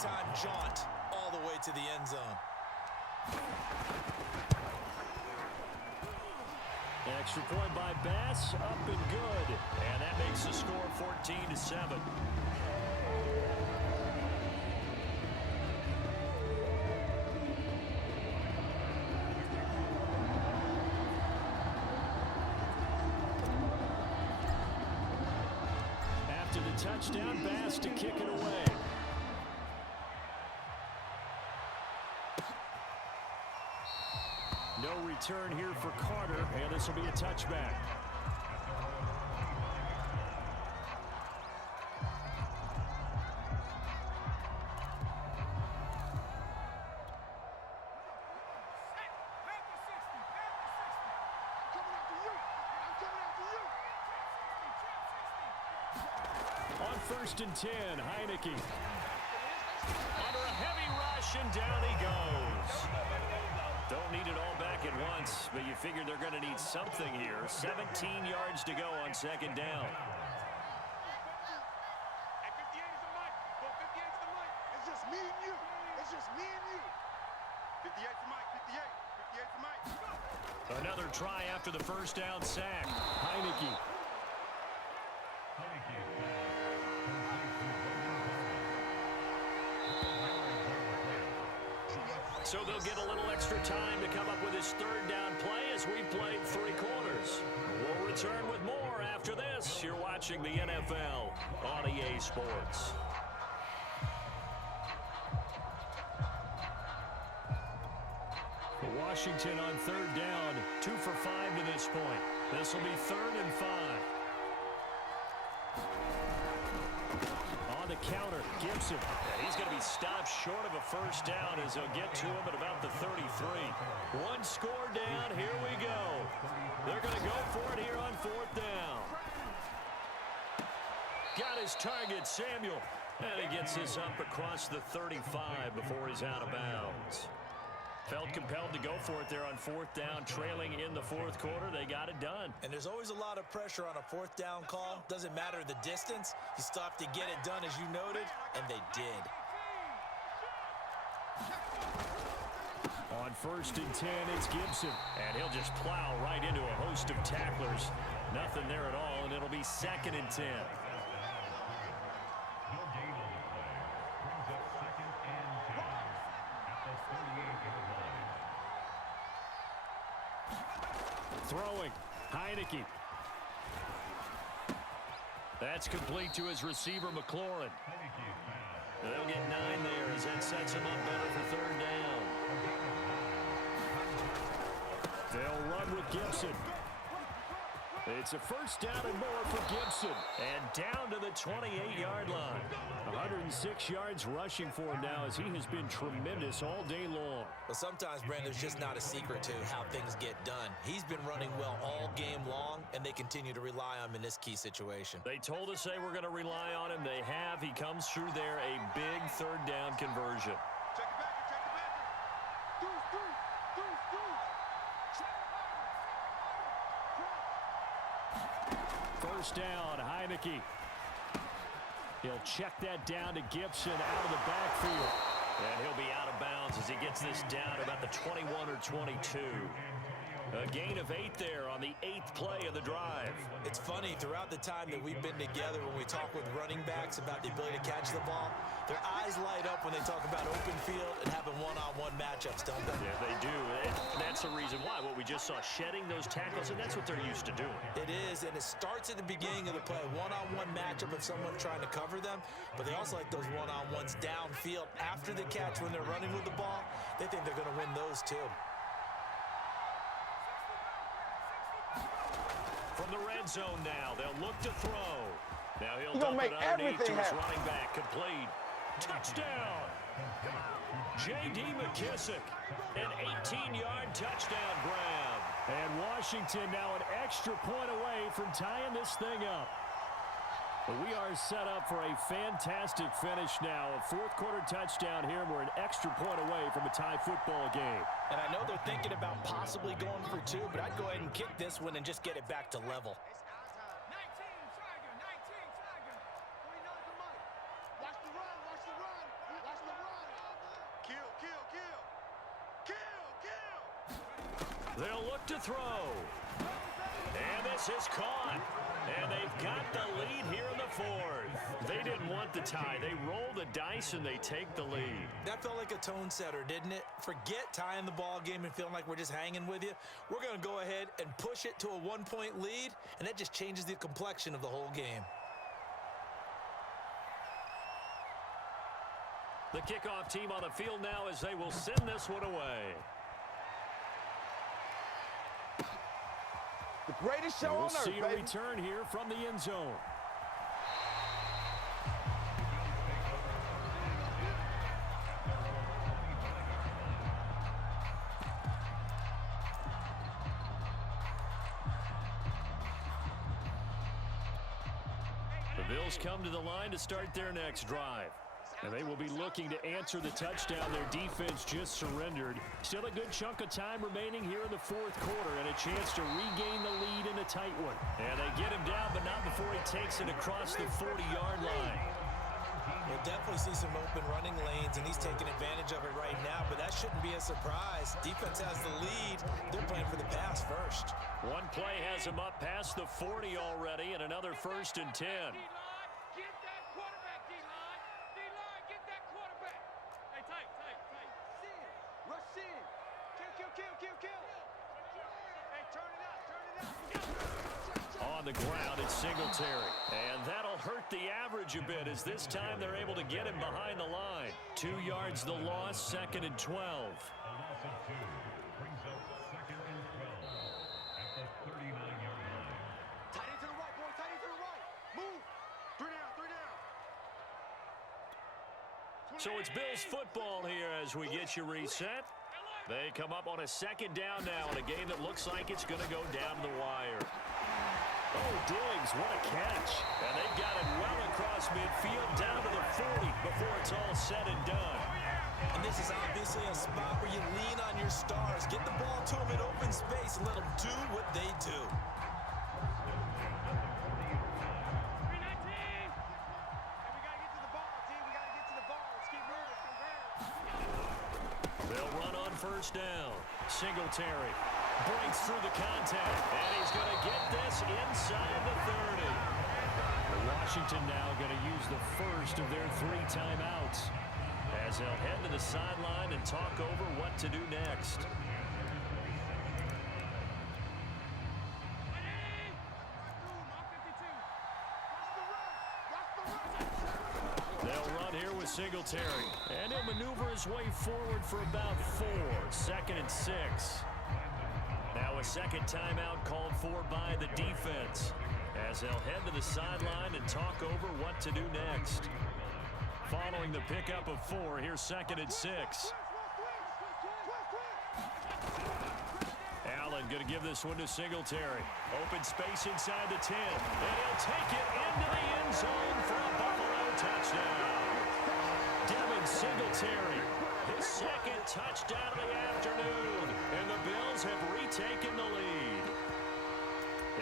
big-time jaunt all the way to the end zone. Extra point by Bass, up and good. And that makes the score 14-7. After the touchdown, Bass to kick it away. No return here for Carter, and this will be a touchback. On 1st and 10, Heineke. Under a heavy rush, and down he goes. Don't need it all back at once, but you figure they're going to need something here. 17 yards to go on 2nd down. Hey, 58 is the mic. Go 58 is the mic. It's just me and you. It's just me and you. 58 is the mic. 58. 58 is the mic. Another try after the 1st down sack. Heineke. So they'll get a little extra time to come up with his 3rd down play as we played 3 quarters. We'll return with more after this. You're watching the NFL on EA Sports. Washington on 3rd down, 2 for 5 to this point. This will be 3rd and 5. On the counter, Gibson. And he's going to be stopped short of a 1st down as they'll get to him at about the 33. 1 score down, here we go. They're going to go for it here on 4th down. Got his target, Samuel. And he gets this up across the 35 before he's out of bounds. Felt compelled to go for it there on 4th down, trailing in the 4th quarter. They got it done. And there's always a lot of pressure on a 4th down call. Doesn't matter the distance. You still have to get it done, as you noted, and they did. On 1st and 10, it's Gibson. And he'll just plow right into a host of tacklers. Nothing there at all, and it'll be 2nd and 10. Throwing, Heineke. That's complete to his receiver, McLaurin. They'll get 9 there as that sets him up better for 3rd down. They'll run with Gibson. It's a 1st down and more for Gibson. And down to the 28-yard line. 106 yards rushing for him now as he has been tremendous all day long. Well, sometimes, Brandon, there's just not a secret to how things get done. He's been running well all game long, and they continue to rely on him in this key situation. They told us they were going to rely on him. They have. He comes through there, a big 3rd down conversion. Check it back. Check it back. Deuce. First down, Heineke. He'll check that down to Gibson out of the backfield. And he'll be out of bounds as he gets this down about the 21 or 22. A gain of 8 there on the 8th play of the drive. It's funny, throughout the time that we've been together, when we talk with running backs about the ability to catch the ball, their eyes light up when they talk about open field and having one-on-one matchups, don't they? Yeah, they do. And that's the reason why. What we just saw, shedding those tackles, and that's what they're used to doing. It is, and it starts at the beginning of the play. One-on-one matchup of someone trying to cover them, but they also like those one-on-ones downfield after the catch when they're running with the ball. They think they're going to win those too. From the red zone now, they'll look to throw. Now he'll dump it underneath to his running back. Complete. Touchdown. J.D. McKissick. An 18-yard touchdown grab. And Washington now an extra point away from tying this thing up. But we are set up for a fantastic finish now. A 4th quarter touchdown here. We're an extra point away from a tie football game. And I know they're thinking about possibly going for 2, but I'd go ahead and kick this one and just get it back to level. 19, Tiger. 19, Tiger. 49 the mic. Watch the run. Watch the run. Watch the run. They'll look to throw. And this is caught. And they've got the lead here in the fourth. They didn't want the tie. They roll the dice and they take the lead. That felt like a tone setter, didn't it? Forget tying the ball game and feeling like we're just hanging with you. We're going to go ahead and push it to a one-point lead, and that just changes the complexion of the whole game. The kickoff team on the field now as they will send this one away. The greatest show on earth, baby. We'll see a return here from the end zone. The Bills come to the line to start their next drive. And they will be looking to answer the touchdown their defense just surrendered. Still a good chunk of time remaining here in the fourth quarter and a chance to regain the lead in a tight one. And they get him down, but not before he takes it across the 40-yard line. We'll definitely see some open running lanes, and he's taking advantage of it right now, but that shouldn't be a surprise. Defense has the lead. They're playing for the pass first. One play has him up past the 40 already, and another 1st and 10. On the ground, it's Singletary. And that'll hurt the average a bit as this time they're able to get him behind the line. 2 yards the loss, 2nd and 12. So it's Bills football here as we get you reset. They come up on a 2nd down now in a game that looks like it's going to go down to the wire. Oh, Diggs, what a catch. And they got it well across midfield down to the 40 before it's all said and done. And this is obviously a spot where you lean on your stars. Get the ball to them in open space and let them do what they do. They'll run on 1st down. Singletary breaks through the contact, and he's going to get this inside the 30. Washington now going to use the first of their 3 timeouts as they'll head to the sideline and talk over what to do next. They'll run here with Singletary, and he'll maneuver his way forward for about 4, 2nd and 6. Now a 2nd timeout called for by the defense as they'll head to the sideline and talk over what to do next. Following the pickup of 4, here's 2nd and 6. Allen going to give this one to Singletary. Open space inside the 10, and he'll take it into the end zone for a Buffalo touchdown. Devin Singletary, his 2nd touchdown of the afternoon, and the Bills have retaken the lead.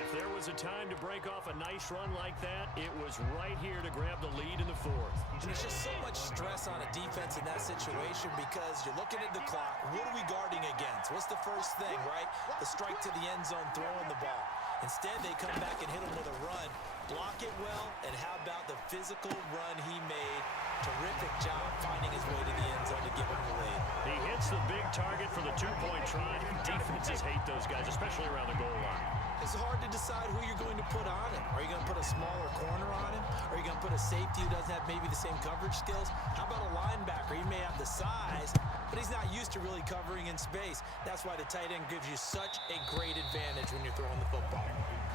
If there was a time to break off a nice run like that, it was right here to grab the lead in the 4th. And there's just so much stress on a defense in that situation because you're looking at the clock. What are we guarding against? What's the first thing, right? The strike to the end zone, throwing the ball. Instead, they come back and hit him with a run. Block it well, and how about the physical run he made? Terrific job finding his way to the end zone to give him the lead. He hits the big target for the 2-point try. Defenses hate those guys, especially around the goal line. It's hard to decide who you're going to put on him. Are you going to put a smaller corner on him? Are you going to put a safety who doesn't have maybe the same coverage skills? How about a linebacker? He may have the size, but he's not used to really covering in space. That's why the tight end gives you such a great advantage when you're throwing the football.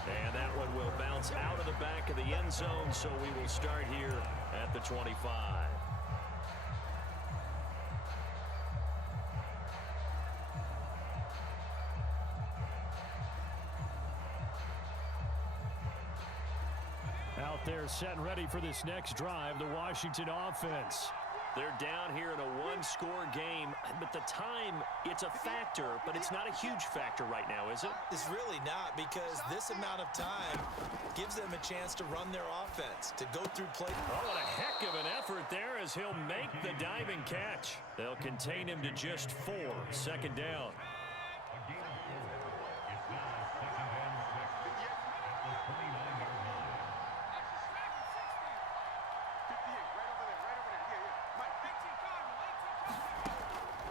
And that one will bounce out of the back of the end zone, so we will start here at the 25. Out there set and ready for this next drive, the Washington offense. They're down here in a 1-score game, but the time, it's a factor, but it's not a huge factor right now, is it? It's really not, because this amount of time gives them a chance to run their offense, to go through play. Oh, what a heck of an effort there as he'll make the diving catch. They'll contain him to just 4, 2nd down.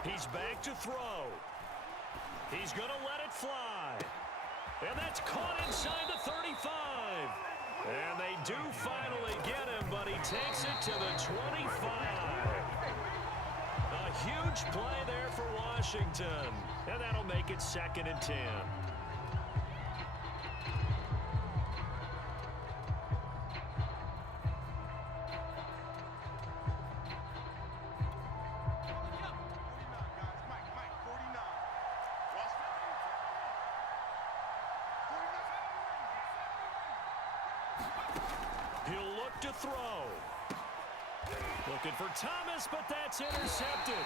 He's back to throw. He's going to let it fly. And that's caught inside the 35. And they do finally get him, but he takes it to the 25. A huge play there for Washington. And that'll make it 2nd and 10. He'll look to throw. Looking for Thomas, but that's intercepted.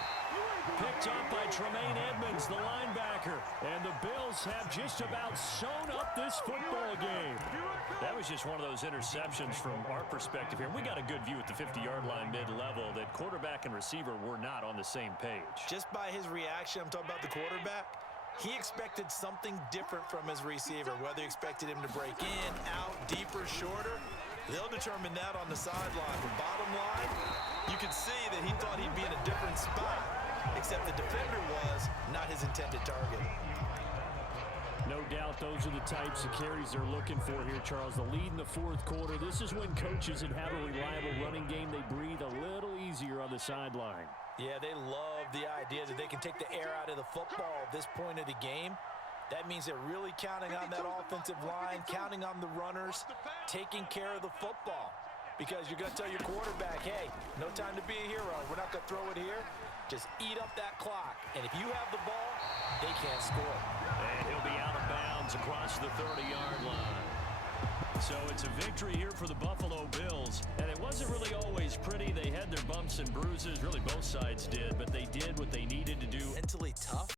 Picked up by Tremaine Edmonds, the linebacker. And the Bills have just about sewn up this football game. That was just one of those interceptions from our perspective here. We got a good view at the 50-yard line mid-level that quarterback and receiver were not on the same page. Just by his reaction, I'm talking about the quarterback, he expected something different from his receiver, whether he expected him to break in, out, deeper, shorter. They'll determine that on the sideline. But bottom line, you can see that he thought he'd be in a different spot, except the defender was not his intended target. No doubt those are the types of carries they're looking for here, Charles. The lead in the 4th quarter. This is when coaches that have a reliable running game, they breathe a little easier on the sideline. Yeah, they love the idea that they can take the air out of the football at this point of the game. That means they're really counting on that offensive line, counting on the runners, taking care of the football. Because you're going to tell your quarterback, hey, no time to be a hero. We're not going to throw it here. Just eat up that clock. And if you have the ball, they can't score. And he'll be out of bounds across the 30-yard line. So it's a victory here for the Buffalo Bills. And it wasn't really always pretty. They had their bumps and bruises. Really, both sides did. But they did what they needed to do. Mentally tough.